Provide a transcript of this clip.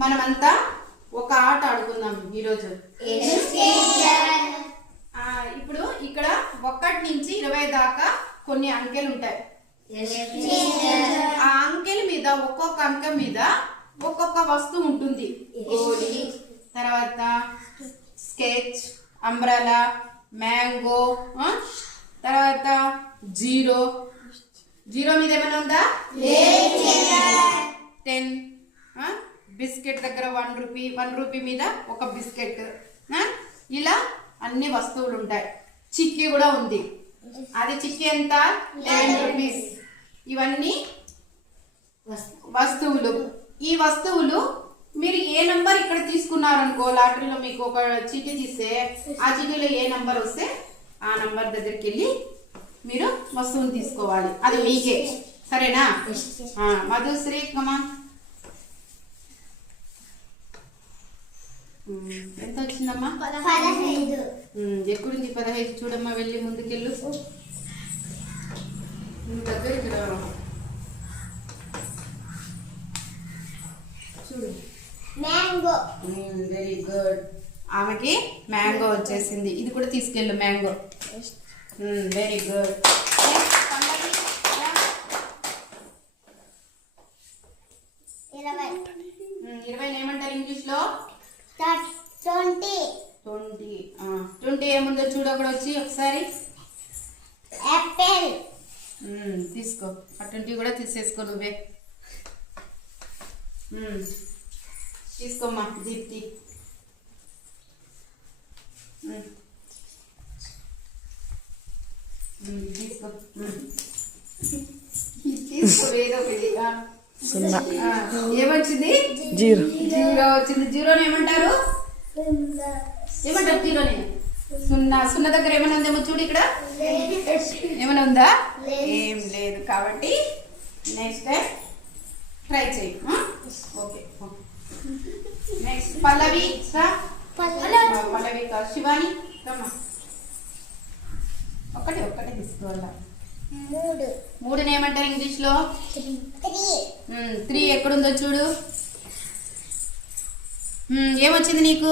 మనమంతా ఒక ఆట ఆడుకుందాం ఈరోజు. ఇప్పుడు ఇక్కడ 1 నుంచి 20 దాకా కొన్ని అంకెలు ఉంటాయి. ఆ అంకెల మీద ఒక్కొక్క అంకె మీద ఒక్కొక్క వస్తువు ఉంటుంది. గోలి, తర్వాత స్కెచ్, అంబ్రెలా, మ్యాంగో, తర్వాత జీరో మీద ఏమైనా ఉందా? 10. బిస్కెట్ దగ్గర 1 రూపీ, 1 రూపీ మీద ఒక బిస్కెట్. ఇలా అన్ని వస్తువులు ఉంటాయి. చిక్కీ కూడా ఉంది. అది చిక్కీ ఎంత? 10 రూపీస్. ఇవన్నీ వస్తువులు. ఈ వస్తువులు మీరు ఏ నంబర్ ఇక్కడ తీసుకున్నారనుకో, లాటరీలో మీకు ఒక చీటీ తీస్తే ఆ చీటీలో ఏ నంబర్ వస్తే ఆ నంబర్ దగ్గరికి వెళ్ళి మీరు వస్తువుని తీసుకోవాలి. అది మీకే, సరేనా? మధుశ్రీ కమా, ఎంత వచ్చిందమ్మా? 15. ఎక్కడుంది 15? చూడమ్మా, వెళ్ళి ముందుకెళ్ళు. దగ్గరికి రా, చూడు. మ్యాంగో. Very good. ఆమెకి మ్యాంగో వచ్చేసింది. ఇది కూడా తీసుకెళ్ళు, మ్యాంగో. Very good. 20 ఏమంటారు ఇంగ్లీష్ లో? 20 ఏముందో చూడు అక్కడ వచ్చి ఒకసారి. యాపిల్. తీసుకో. ఆ 20 కూడా తీసేసుకో నువ్వే. తీసుకోమ్మా దీప్తి. తీసుకో తీసుకో. ఏదో ఒకటి. ఏమొచ్చింది? జీరో వచ్చింది. జీరోని ఏమంటారు? జీరోని సున్నా దగ్గర ఏమైనా ఉందేమో చూడు. ఇక్కడ ఏమైనా ఉందా? ఏం లేదు. కాబట్టి నెక్స్ట్ టైం ట్రై చేయి. ఓకే. నెక్స్ట్ పల్లవి. పల్లవి కా శివాని రమ్మా. ఒక్కటే తీసుకోవాలా? 3 ఏమంటారు ఇంగ్లీష్ లో? 3 ఎక్కడుందో చూడు. ఏమొచ్చింది నీకు?